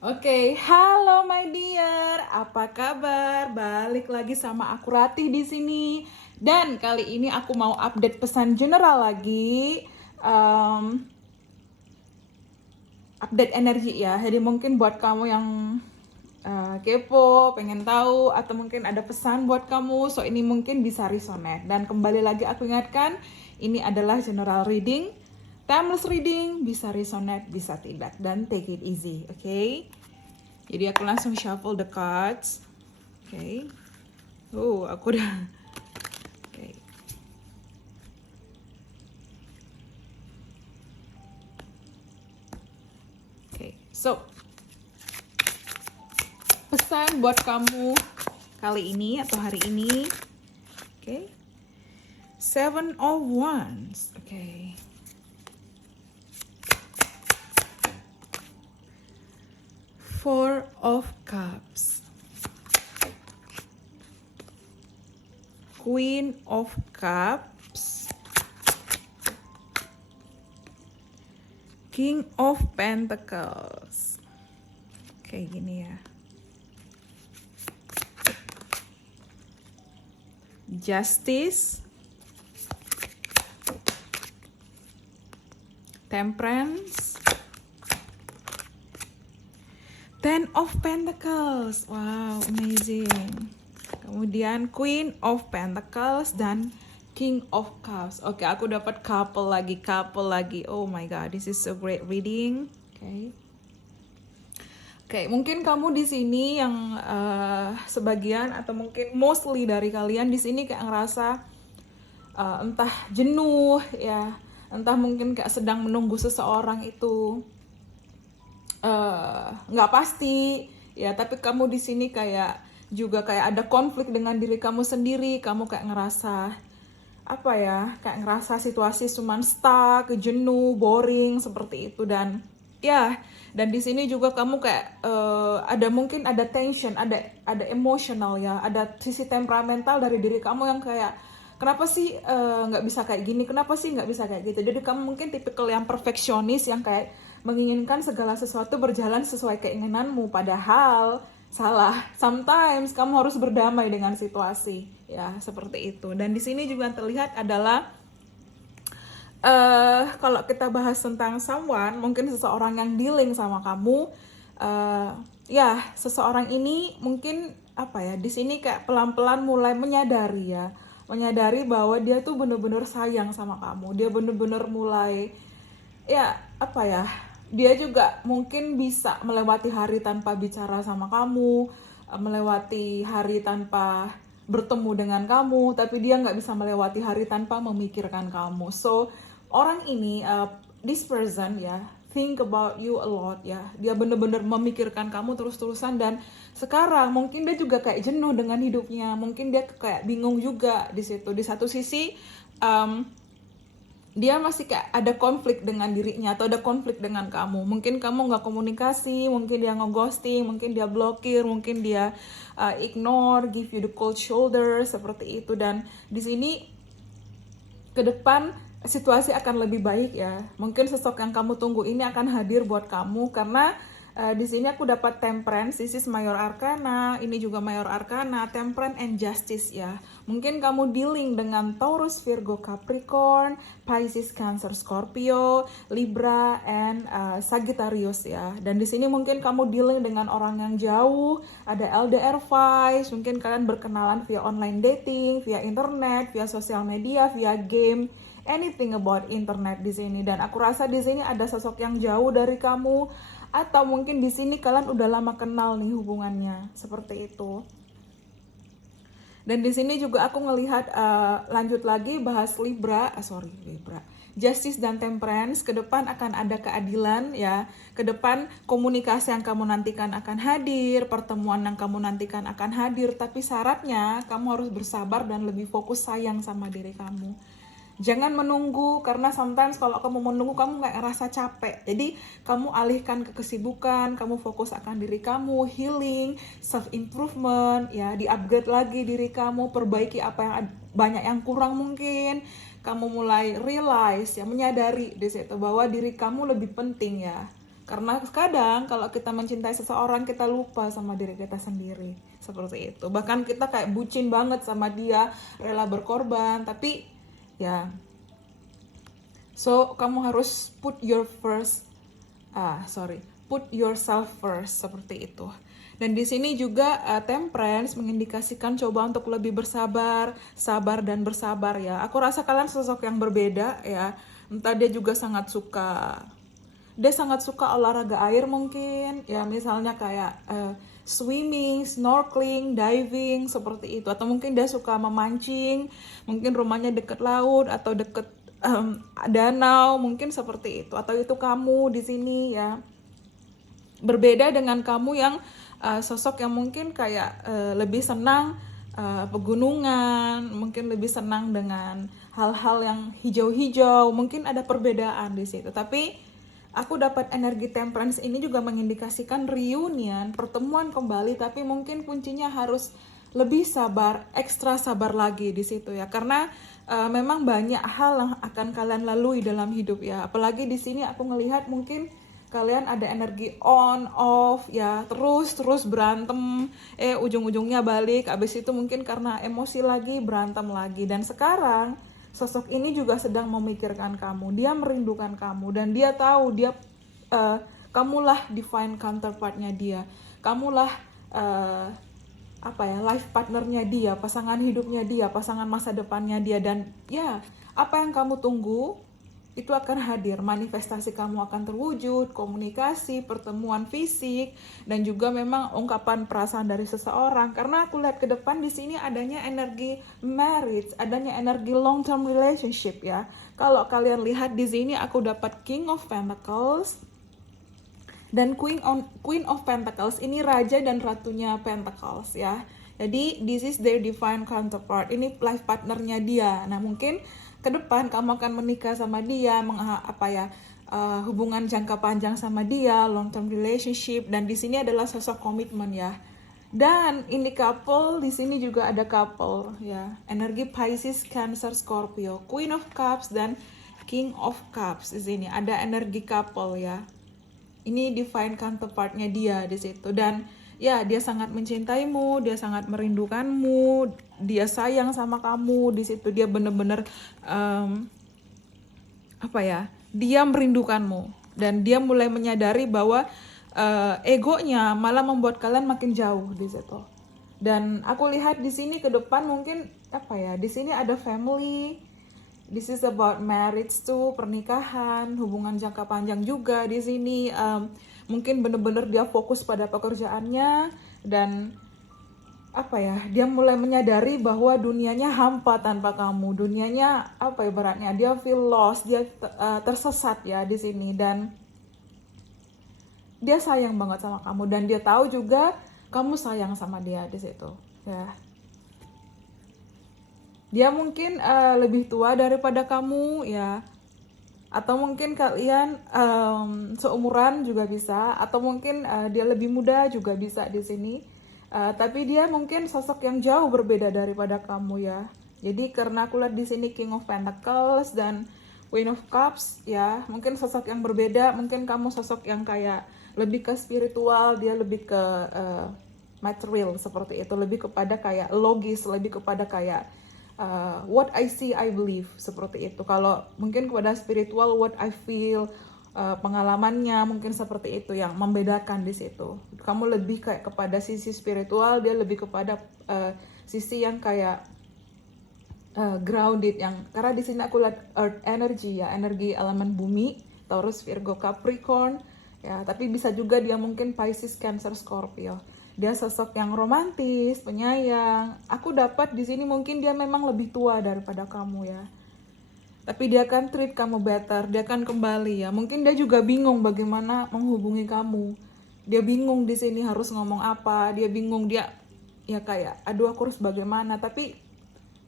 Oke, halo my dear, apa kabar? Balik lagi sama aku Ratih di sini. Dan kali ini aku mau update pesan general lagi. Em, Update energi ya. Jadi mungkin buat kamu yang kepo, pengen tahu, atau mungkin ada pesan buat kamu, so ini mungkin bisa resonate. Dan kembali lagi aku ingatkan, ini adalah general reading, timeless reading, bisa resonate, bisa tidak, dan take it easy, oke? Jadi aku langsung shuffle the cards. Oke. Okay. Aku udah. Oke. Okay. Oke. Okay. So, pesan buat kamu kali ini atau hari ini. Oke. Okay. Seven of Wands. Oke. Okay. Four of Cups. Queen of Cups. King of Pentacles. Kayak gini ya. Justice. Temperance. Ten of Pentacles. Wow, amazing. Kemudian Queen of Pentacles dan King of Cups. Oke, aku dapat couple lagi. Oh my god, this is so great reading. Oke, mungkin kamu di sini yang sebagian atau mungkin mostly dari kalian di sini kayak ngerasa entah jenuh ya, entah mungkin kayak sedang menunggu seseorang itu nggak pasti ya, tapi kamu di sini kayak juga kayak ada konflik dengan diri kamu sendiri. Kamu kayak ngerasa apa ya, kayak ngerasa situasi cuman stuck, jenuh, boring seperti itu. Dan ya, dan di sini juga kamu kayak ada mungkin ada tension, ada emotional ya, ada sisi temperamental dari diri kamu yang kayak kenapa sih nggak bisa kayak gini, kenapa sih nggak bisa kayak gitu. Jadi kamu mungkin tipikal yang perfeksionis yang kayak menginginkan segala sesuatu berjalan sesuai keinginanmu, padahal salah. Sometimes kamu harus berdamai dengan situasi ya, seperti itu. Dan di sini juga terlihat adalah kalau kita bahas tentang someone, mungkin seseorang yang dealing sama kamu, ya seseorang ini mungkin apa ya, di sini kayak pelan-pelan mulai menyadari bahwa dia tuh bener-bener sayang sama kamu. Dia bener-bener mulai ya apa ya, dia juga mungkin bisa melewati hari tanpa bicara sama kamu, melewati hari tanpa bertemu dengan kamu, tapi dia nggak bisa melewati hari tanpa memikirkan kamu. So orang ini, this person ya, think about you a lot ya. Dia bener-bener memikirkan kamu terus-terusan. Dan sekarang mungkin dia juga kayak jenuh dengan hidupnya. Mungkin dia kayak bingung juga di situ. Di satu sisi dia masih kayak ada konflik dengan dirinya atau ada konflik dengan kamu. Mungkin kamu nggak komunikasi, mungkin dia ngeghosting, mungkin dia blokir, mungkin dia ignore, give you the cold shoulder seperti itu. Dan di sini ke depan situasi akan lebih baik ya. Mungkin sosok yang kamu tunggu ini akan hadir buat kamu, karena di sini aku dapat Temperance, this is Mayor Arcana, ini juga Mayor Arcana, Temperance and Justice ya. Mungkin kamu dealing dengan Taurus, Virgo, Capricorn, Pisces, Cancer, Scorpio, Libra, and Sagittarius ya. Dan di sini mungkin kamu dealing dengan orang yang jauh, ada LDR vibes, mungkin kalian berkenalan via online dating, via internet, via sosial media, via game, anything about internet di sini. Dan aku rasa di sini ada sosok yang jauh dari kamu, atau mungkin di sini kalian udah lama kenal nih hubungannya, seperti itu. Dan di sini juga aku ngelihat lanjut lagi bahas Libra, Justice dan Temperance. Ke depan akan ada keadilan ya. Ke depan komunikasi yang kamu nantikan akan hadir, pertemuan yang kamu nantikan akan hadir, tapi syaratnya kamu harus bersabar dan lebih fokus sayang sama diri kamu. Jangan menunggu, karena sometimes kalau kamu menunggu kamu nggak ngerasa capek. Jadi kamu alihkan ke kesibukan, kamu fokus akan diri kamu, healing, self improvement, ya, di-upgrade lagi diri kamu, perbaiki apa yang banyak yang kurang mungkin. Kamu mulai realize ya, menyadari di situ bahwa diri kamu lebih penting ya. Karena kadang kalau kita mencintai seseorang, kita lupa sama diri kita sendiri. Seperti itu. Bahkan kita kayak bucin banget sama dia, rela berkorban, tapi ya, so kamu harus put yourself first, seperti itu. Dan di sini juga temperance mengindikasikan coba untuk lebih bersabar, sabar dan bersabar ya. Aku rasa kalian sosok yang berbeda ya. Entah dia sangat suka olahraga air mungkin ya, misalnya kayak swimming, snorkeling, diving, seperti itu. Atau mungkin dia suka memancing, mungkin rumahnya deket laut atau deket danau, mungkin seperti itu. Atau itu kamu di sini ya. Berbeda dengan kamu yang sosok yang mungkin kayak lebih senang pegunungan, mungkin lebih senang dengan hal-hal yang hijau-hijau, mungkin ada perbedaan di situ. Tapi aku dapat energi temperance ini juga mengindikasikan reunion, pertemuan kembali, tapi mungkin kuncinya harus lebih sabar, ekstra sabar lagi di situ ya. Karena memang banyak hal yang akan kalian lalui dalam hidup ya. Apalagi di sini aku ngelihat mungkin kalian ada energi on off ya, terus berantem, ujung-ujungnya balik, abis itu mungkin karena emosi lagi berantem lagi. Dan sekarang sosok ini juga sedang memikirkan kamu, dia merindukan kamu, dan dia tahu kamulah divine counterpartnya dia, kamulah life partnernya dia, pasangan hidupnya dia, pasangan masa depannya dia. Dan ya, apa yang kamu tunggu itu akan hadir, manifestasi kamu akan terwujud, komunikasi, pertemuan fisik, dan juga memang ungkapan perasaan dari seseorang. Karena aku lihat ke depan di sini adanya energi marriage, adanya energi long term relationship ya. Kalau kalian lihat di sini aku dapat King of Pentacles dan Queen of Pentacles, ini raja dan ratunya Pentacles ya. Jadi this is their divine counterpart, ini life partnernya dia. Nah mungkin ke depan kamu akan menikah sama dia, hubungan jangka panjang sama dia, long term relationship, dan di sini adalah sosok komitmen ya. Dan ini couple, di sini juga ada couple ya. Energi Pisces, Cancer, Scorpio, Queen of Cups dan King of Cups. Di sini ada energi couple ya. Ini divine counterpartnya dia di situ. Dan ya, dia sangat mencintaimu, dia sangat merindukanmu, dia sayang sama kamu di situ. Dia bener-bener dia merindukanmu, dan dia mulai menyadari bahwa egonya malah membuat kalian makin jauh di situ. Dan aku lihat di sini ke depan mungkin di sini ada family. This is about marriage tuh, pernikahan, hubungan jangka panjang juga di sini. Mungkin bener-bener dia fokus pada pekerjaannya, dan dia mulai menyadari bahwa dunianya hampa tanpa kamu. Dunianya ibaratnya dia feel lost, dia tersesat ya di sini. Dan dia sayang banget sama kamu, dan dia tahu juga kamu sayang sama dia di situ ya. Dia mungkin lebih tua daripada kamu ya, atau mungkin kalian seumuran juga bisa, atau mungkin dia lebih muda juga bisa di sini. Tapi dia mungkin sosok yang jauh berbeda daripada kamu ya. Jadi karena aku lihat di sini King of Pentacles dan Queen of Cups ya, mungkin sosok yang berbeda. Mungkin kamu sosok yang kayak lebih ke spiritual, dia lebih ke material seperti itu, lebih kepada kayak logis, lebih kepada kayak what I see, I believe, seperti itu. Kalau mungkin kepada spiritual, what I feel, pengalamannya mungkin seperti itu yang membedakan di situ. Kamu lebih kayak kepada sisi spiritual, dia lebih kepada sisi yang kayak grounded, yang karena di sini aku lihat earth energy ya, energi elemen bumi, Taurus, Virgo, Capricorn ya. Tapi bisa juga dia mungkin Pisces, Cancer, Scorpio. Dia sosok yang romantis, penyayang. Aku dapat di sini mungkin dia memang lebih tua daripada kamu ya. Tapi dia akan treat kamu better, dia akan kembali ya. Mungkin dia juga bingung bagaimana menghubungi kamu. Dia bingung di sini harus ngomong apa. Dia bingung, dia ya kayak aduh aku harus bagaimana. Tapi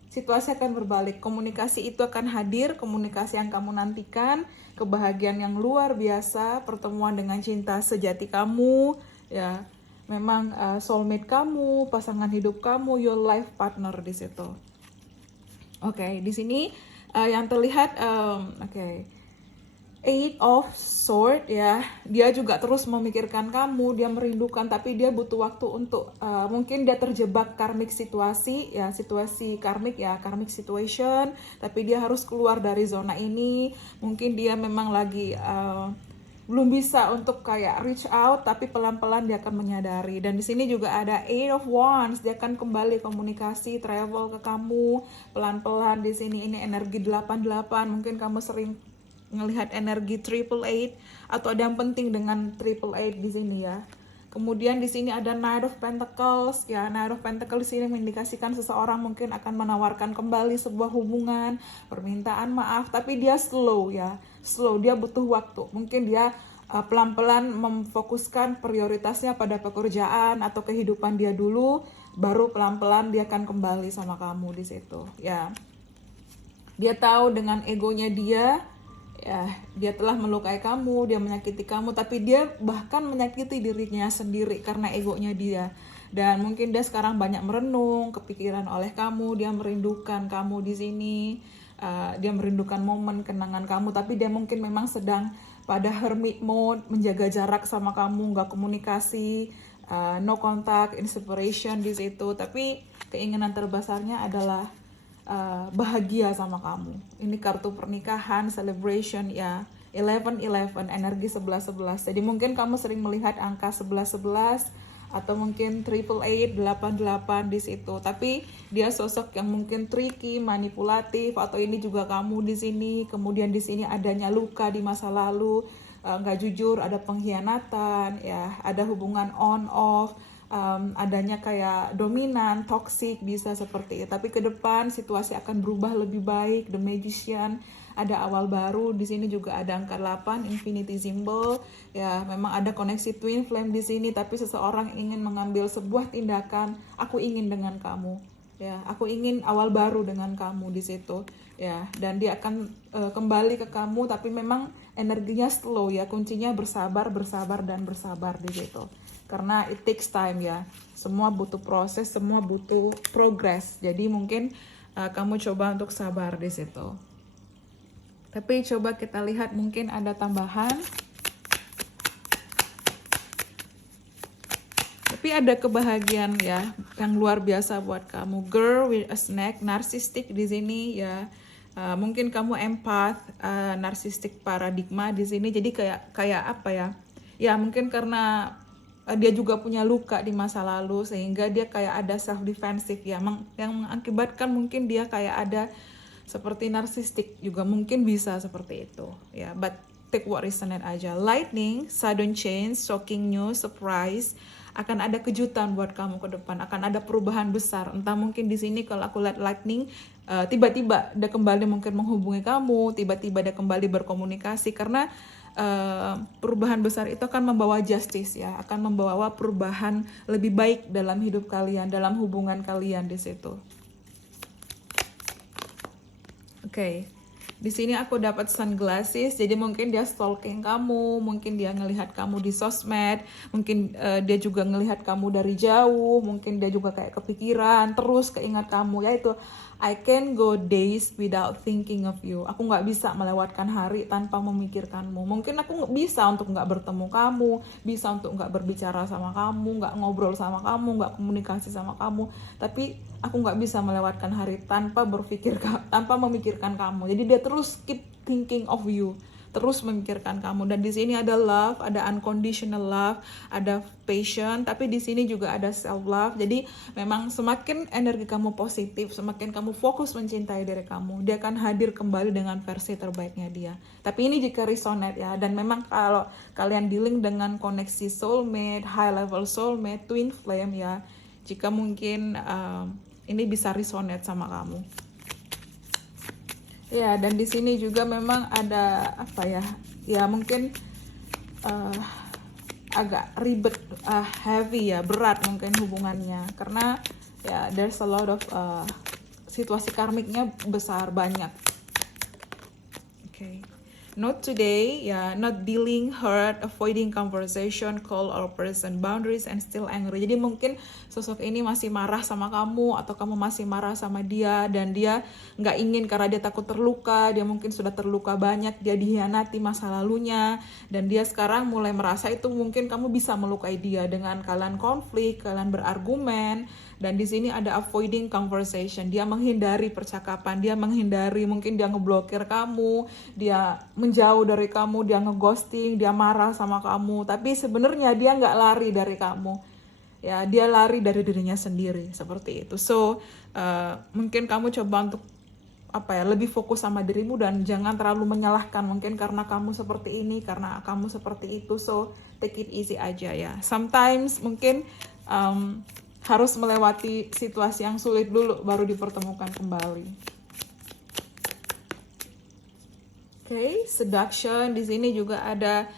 situasi akan berbalik. Komunikasi itu akan hadir, komunikasi yang kamu nantikan, kebahagiaan yang luar biasa, pertemuan dengan cinta sejati kamu ya. Memang soulmate kamu, pasangan hidup kamu, your life partner di situ. Oke, di sini yang terlihat Eight of Sword ya, dia juga terus memikirkan kamu, dia merindukan, tapi dia butuh waktu untuk mungkin dia terjebak karmic situasi ya, situasi karmic ya, karmic situation, tapi dia harus keluar dari zona ini. Mungkin dia memang lagi belum bisa untuk kayak reach out, tapi pelan-pelan dia akan menyadari. Dan di sini juga ada Eight of Wands, dia akan kembali komunikasi, travel ke kamu pelan-pelan. Di sini ini energi 88, mungkin kamu sering ngelihat energi triple eight atau ada yang penting dengan triple eight di sini ya. Kemudian di sini ada Knight of Pentacles ya. Knight of Pentacles di sini mengindikasikan seseorang mungkin akan menawarkan kembali sebuah hubungan, permintaan maaf, tapi dia slow ya. Slow, dia butuh waktu. Mungkin dia pelan-pelan memfokuskan prioritasnya pada pekerjaan atau kehidupan dia dulu, baru pelan-pelan dia akan kembali sama kamu di situ ya. Dia tahu dengan egonya ya, dia telah melukai kamu, dia menyakiti kamu, tapi dia bahkan menyakiti dirinya sendiri karena egonya dia. Dan mungkin dia sekarang banyak merenung, kepikiran oleh kamu, dia merindukan kamu di sini, dia merindukan momen kenangan kamu, tapi dia mungkin memang sedang pada hermit mode, menjaga jarak sama kamu, nggak komunikasi, no contact, inspiration di situ. Tapi keinginan terbesarnya adalah bahagia sama kamu. Ini kartu pernikahan, celebration ya. 11-11, energi 11-11. Jadi mungkin kamu sering melihat angka 11-11 atau mungkin triple eight, 88 di situ. Tapi dia sosok yang mungkin tricky, manipulatif, atau ini juga kamu di sini. Kemudian di sini adanya luka di masa lalu, nggak jujur, ada pengkhianatan ya, ada hubungan on off. Adanya kayak dominan, toxic, bisa seperti itu. Tapi ke depan situasi akan berubah lebih baik. The Magician, ada awal baru. Di sini juga ada angka 8, infinity symbol. Ya, memang ada koneksi twin flame di sini, tapi seseorang ingin mengambil sebuah tindakan, aku ingin dengan kamu. Ya, aku ingin awal baru dengan kamu di situ. Ya, dan dia akan kembali ke kamu, tapi memang energinya slow ya. Kuncinya bersabar, bersabar dan bersabar di situ. Karena it takes time ya, semua butuh proses, semua butuh progress. Jadi mungkin kamu coba untuk sabar di situ. Tapi coba kita lihat, mungkin ada tambahan. Tapi ada kebahagiaan ya, yang luar biasa buat kamu. Girl with a snack, narsistik di sini ya. Mungkin kamu empath, narsistik paradigma di sini. Jadi kayak apa ya? Ya mungkin karena dia juga punya luka di masa lalu, sehingga dia kayak ada self defensive ya, yang mengakibatkan mungkin dia kayak ada seperti narsistik juga, mungkin bisa seperti itu ya. But take what resonate aja. Lightning, sudden change, shocking news, surprise, akan ada kejutan buat kamu ke depan, akan ada perubahan besar. Entah mungkin di sini kalau aku lihat lightning, tiba-tiba dia kembali mungkin menghubungi kamu, tiba-tiba dia kembali berkomunikasi, karena perubahan besar itu akan membawa justice ya, akan membawa perubahan lebih baik dalam hidup kalian, dalam hubungan kalian di situ. Oke. Di sini aku dapat sunglasses, jadi mungkin dia stalking kamu, mungkin dia ngelihat kamu di sosmed, mungkin dia juga ngelihat kamu dari jauh, mungkin dia juga kayak kepikiran, terus keingat kamu, yaitu I can go days without thinking of you. Aku nggak bisa melewatkan hari tanpa memikirkanmu. Mungkin aku nggak bisa untuk nggak bertemu kamu, bisa untuk nggak berbicara sama kamu, nggak ngobrol sama kamu, nggak komunikasi sama kamu. Tapi aku nggak bisa melewatkan hari tanpa memikirkan kamu. Jadi dia terus keep thinking of you, terus memikirkan kamu. Dan di sini ada love, ada unconditional love, ada passion, tapi di sini juga ada self love. Jadi memang semakin energi kamu positif, semakin kamu fokus mencintai diri kamu, dia akan hadir kembali dengan versi terbaiknya dia. Tapi ini jika resonate ya, dan memang kalau kalian dealing dengan koneksi soulmate, high level soulmate, twin flame ya, jika mungkin ini bisa resonate sama kamu. Ya, dan di sini juga memang ada apa ya? Ya mungkin agak ribet, heavy ya, berat mungkin hubungannya, karena ya there's a lot of situasi karmiknya besar, banyak. Oke. Not today, ya, not dealing hurt, avoiding conversation, call or person boundaries and still angry. Jadi mungkin sosok ini masih marah sama kamu atau kamu masih marah sama dia dan dia nggak ingin karena dia takut terluka, dia mungkin sudah terluka banyak, dia dihianati masa lalunya dan dia sekarang mulai merasa itu mungkin kamu bisa melukai dia dengan kalian konflik, kalian berargumen. Dan di sini ada avoiding conversation, dia menghindari percakapan, dia menghindari, mungkin dia ngeblokir kamu, dia menjauh dari kamu, dia ngeghosting, dia marah sama kamu. Tapi sebenarnya dia nggak lari dari kamu, ya dia lari dari dirinya sendiri seperti itu. So mungkin kamu coba untuk lebih fokus sama dirimu dan jangan terlalu menyalahkan mungkin karena kamu seperti ini, karena kamu seperti itu. So take it easy aja ya. Sometimes mungkin harus melewati situasi yang sulit dulu baru dipertemukan kembali. Oke, seduction di sini juga ada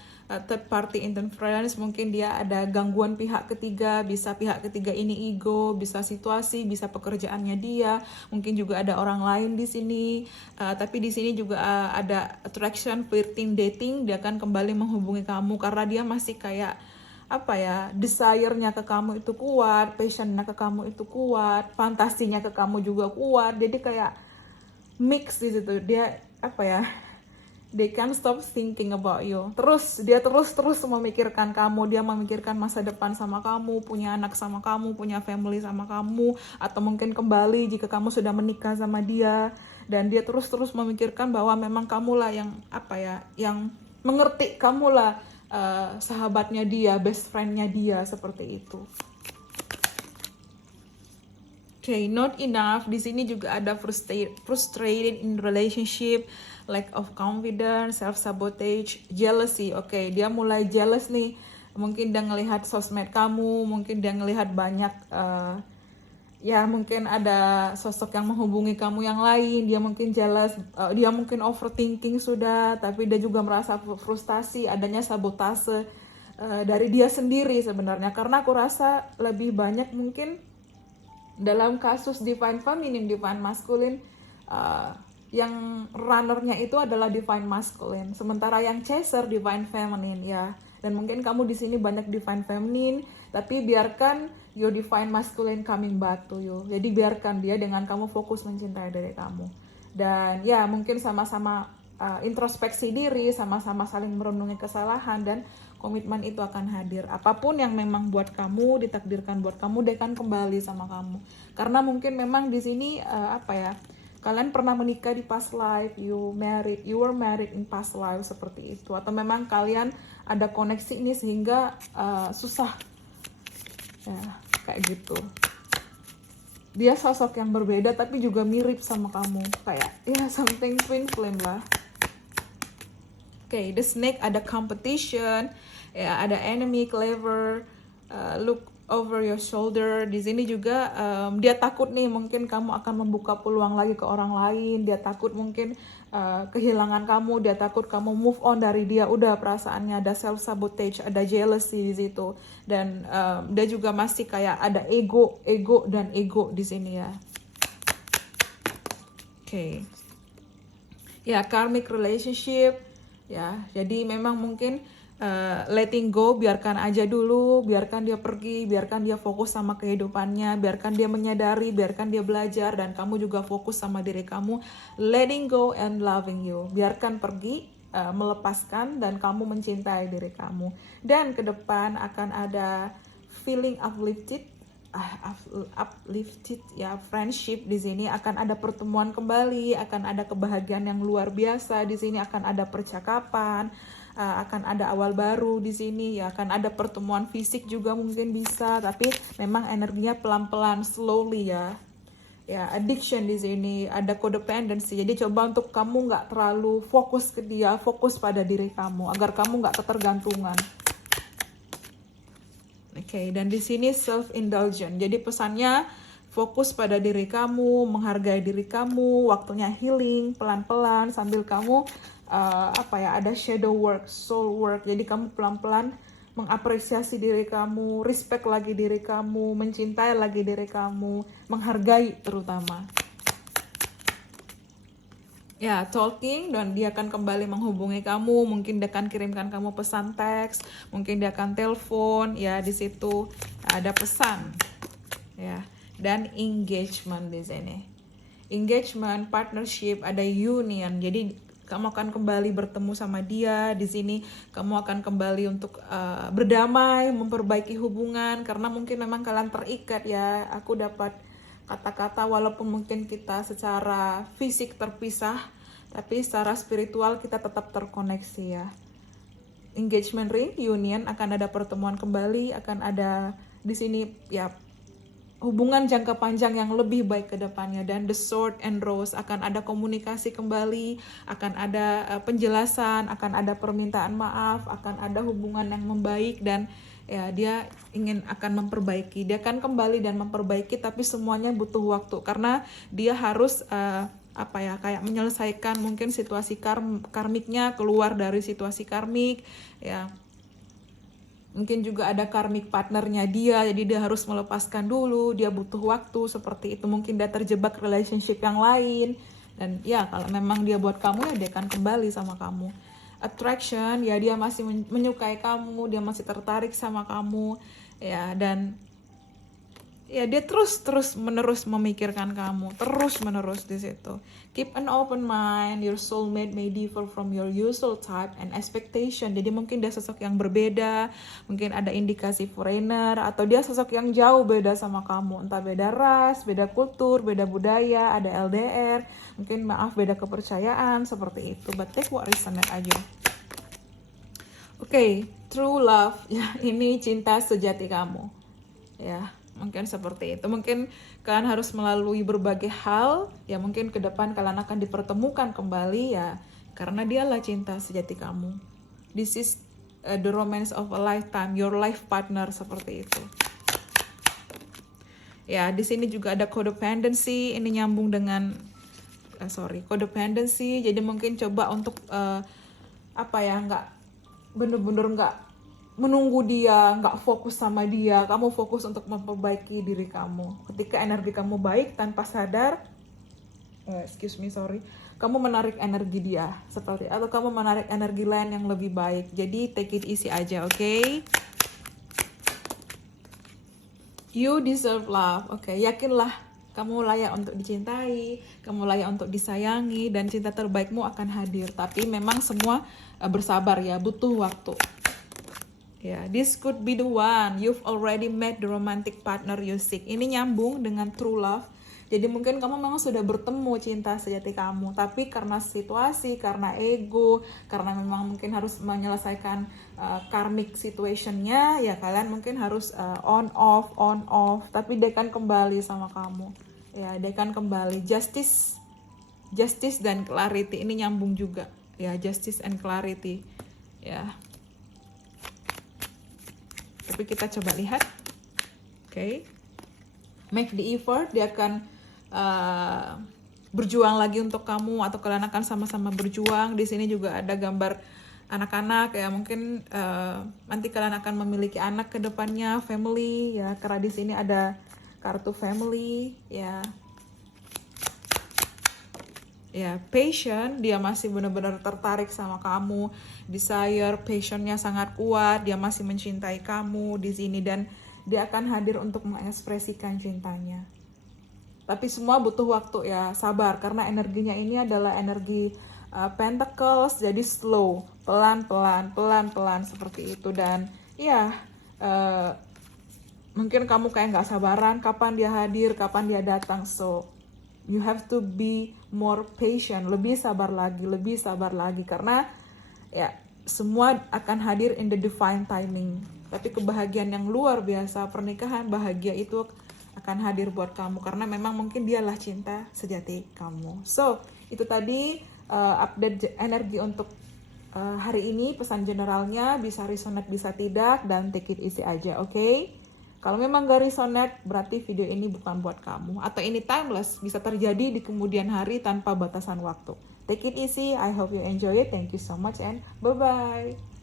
third party interference, mungkin dia ada gangguan pihak ketiga, bisa pihak ketiga ini ego, bisa situasi, bisa pekerjaannya dia, mungkin juga ada orang lain di sini. Tapi di sini juga ada attraction, flirting, dating, dia akan kembali menghubungi kamu karena dia masih kayak desire-nya ke kamu itu kuat, passion-nya ke kamu itu kuat, fantasinya ke kamu juga kuat. Jadi kayak mix di situ. Dia they can't stop thinking about you. Dia terus memikirkan kamu, dia memikirkan masa depan sama kamu, punya anak sama kamu, punya family sama kamu, atau mungkin kembali jika kamu sudah menikah sama dia. Dan dia terus memikirkan bahwa memang kamulah yang yang mengerti, kamulah sahabatnya dia, best friend-nya dia, seperti itu. Okay, not enough. Di sini juga ada frustrated in relationship, lack of confidence, self-sabotage, jealousy. Okay, dia mulai jealous nih. Mungkin dia ngelihat sosmed kamu, mungkin dia ngelihat banyak mungkin ada sosok yang menghubungi kamu yang lain, dia mungkin jealous, dia mungkin overthinking sudah, tapi dia juga merasa frustasi, adanya sabotase dari dia sendiri sebenarnya. Karena aku rasa lebih banyak mungkin dalam kasus divine feminine, divine masculine, yang runnernya itu adalah divine masculine, sementara yang chaser divine feminine ya. Dan mungkin kamu di sini banyak divine feminine, tapi biarkan your divine masculine coming back to you. Jadi biarkan dia dengan kamu fokus mencintai diri kamu. Dan ya mungkin sama-sama introspeksi diri, sama-sama saling merenungi kesalahan, dan komitmen itu akan hadir. Apapun yang memang buat kamu, ditakdirkan buat kamu, dia akan kembali sama kamu. Karena mungkin memang di sini kalian pernah menikah di past life, you were married in past life, seperti itu. Atau memang kalian ada koneksi ini sehingga susah ya, kayak gitu. Dia sosok yang berbeda tapi juga mirip sama kamu, kayak something twin flame lah. Okay, the snake ada competition, ada enemy, clever, look over your shoulder. Di sini juga dia takut nih, mungkin kamu akan membuka peluang lagi ke orang lain. Dia takut mungkin kehilangan kamu, dia takut kamu move on dari dia. Udah perasaannya ada self sabotage, ada jealousy di situ. Dan dia juga masih kayak ada ego di sini ya. Okay. Ya, karmic relationship ya. Jadi memang mungkin letting go, biarkan aja dulu, biarkan dia pergi, biarkan dia fokus sama kehidupannya, biarkan dia menyadari, biarkan dia belajar, dan kamu juga fokus sama diri kamu. Letting go and loving you, biarkan pergi, melepaskan, dan kamu mencintai diri kamu. Dan ke depan akan ada feeling uplifted ya, friendship. Di sini akan ada pertemuan kembali, akan ada kebahagiaan yang luar biasa. Di sini akan ada percakapan, akan ada awal baru di sini ya, akan ada pertemuan fisik juga mungkin bisa, tapi memang energinya pelan-pelan, slowly ya. Ya, addiction di sini, ada codependency. Jadi coba untuk kamu nggak terlalu fokus ke dia, fokus pada diri kamu agar kamu nggak ketergantungan. Oke, dan di sini self-indulgent. Jadi pesannya fokus pada diri kamu, menghargai diri kamu, waktunya healing pelan-pelan sambil kamu ada shadow work, soul work. Jadi kamu pelan-pelan mengapresiasi diri kamu, respect lagi diri kamu, mencintai lagi diri kamu, menghargai terutama. Ya, talking, dan dia akan kembali menghubungi kamu, mungkin dia akan kirimkan kamu pesan teks, mungkin dia akan telepon, ya di situ ada pesan, ya. Dan engagement di sini. Engagement, partnership, ada union. Jadi kamu akan kembali bertemu sama dia di sini. Kamu akan kembali untuk berdamai, memperbaiki hubungan karena mungkin memang kalian terikat ya. Aku dapat kata-kata walaupun mungkin kita secara fisik terpisah, tapi secara spiritual kita tetap terkoneksi ya. Engagement ring, union, akan ada pertemuan kembali, akan ada di sini ya hubungan jangka panjang yang lebih baik ke depannya. Dan the sword and rose, akan ada komunikasi kembali, akan ada penjelasan, akan ada permintaan maaf, akan ada hubungan yang membaik, dan ya dia ingin akan memperbaiki, dia akan kembali dan memperbaiki, tapi semuanya butuh waktu karena dia harus kayak menyelesaikan mungkin situasi karmiknya, keluar dari situasi karmik ya. Mungkin juga ada karmic partnernya dia, jadi dia harus melepaskan dulu, dia butuh waktu seperti itu. Mungkin dia terjebak relationship yang lain, dan ya kalau memang dia buat kamu ya dia akan kembali sama kamu. Attraction, ya dia masih menyukai kamu, dia masih tertarik sama kamu ya, dan ya dia terus menerus memikirkan kamu, terus menerus di situ. Keep an open mind, your soulmate may differ from your usual type and expectation. Jadi mungkin dia sosok yang berbeda, mungkin ada indikasi foreigner, atau dia sosok yang jauh beda sama kamu, entah beda ras, beda kultur, beda budaya, ada LDR, mungkin beda kepercayaan, seperti itu. But take what resonate aja. Oke, true love, ya ini cinta sejati kamu, ya. Mungkin seperti itu. Mungkin kalian harus melalui berbagai hal, ya mungkin ke depan kalian akan dipertemukan kembali ya, karena dialah cinta sejati kamu. This is the romance of a lifetime, your life partner, seperti itu. Ya, di sini juga ada codependency, ini nyambung dengan codependency. Jadi mungkin coba untuk nggak bener-bener nggak menunggu dia, nggak fokus sama dia, kamu fokus untuk memperbaiki diri kamu. Ketika energi kamu baik, tanpa sadar, kamu menarik energi dia, atau kamu menarik energi lain yang lebih baik. Jadi take it easy aja, oke? You deserve love, oke? Yakinlah kamu layak untuk dicintai, kamu layak untuk disayangi, dan cinta terbaikmu akan hadir. Tapi memang semua bersabar ya, butuh waktu. Ya, this could be the one. You've already met the romantic partner you seek. Ini nyambung dengan true love. Jadi mungkin kamu memang sudah bertemu cinta sejati kamu, tapi karena situasi, karena ego, karena memang mungkin harus menyelesaikan karmic situationnya, ya kalian mungkin harus on off. Tapi dia akan kembali sama kamu. Ya, dia akan kembali. Justice dan clarity ini nyambung juga. Ya, justice and clarity. Ya. Tapi kita coba lihat, oke. Make the effort, dia akan berjuang lagi untuk kamu, atau kalian akan sama-sama berjuang. Di sini juga ada gambar anak-anak ya, mungkin nanti kalian akan memiliki anak ke depannya, family ya, karena di sini ada kartu family ya. Ya, passion, dia masih benar-benar tertarik sama kamu, desire, passionnya sangat kuat, dia masih mencintai kamu di sini, dan dia akan hadir untuk mengekspresikan cintanya. Tapi semua butuh waktu ya, sabar, karena energinya ini adalah energi pentacles, jadi slow, pelan-pelan seperti itu. Dan ya, mungkin kamu kayak nggak sabaran, kapan dia hadir, kapan dia datang. So you have to be more patient, lebih sabar lagi, karena ya semua akan hadir in the divine timing. Tapi kebahagiaan yang luar biasa, pernikahan bahagia itu akan hadir buat kamu, karena memang mungkin dialah cinta sejati kamu. So itu tadi update energi untuk hari ini. Pesan generalnya bisa resonate bisa tidak, dan take it easy aja, oke? Kalau memang gak resonate, berarti video ini bukan buat kamu. Atau ini timeless, bisa terjadi di kemudian hari tanpa batasan waktu. Take it easy, I hope you enjoy it. Thank you so much and bye-bye.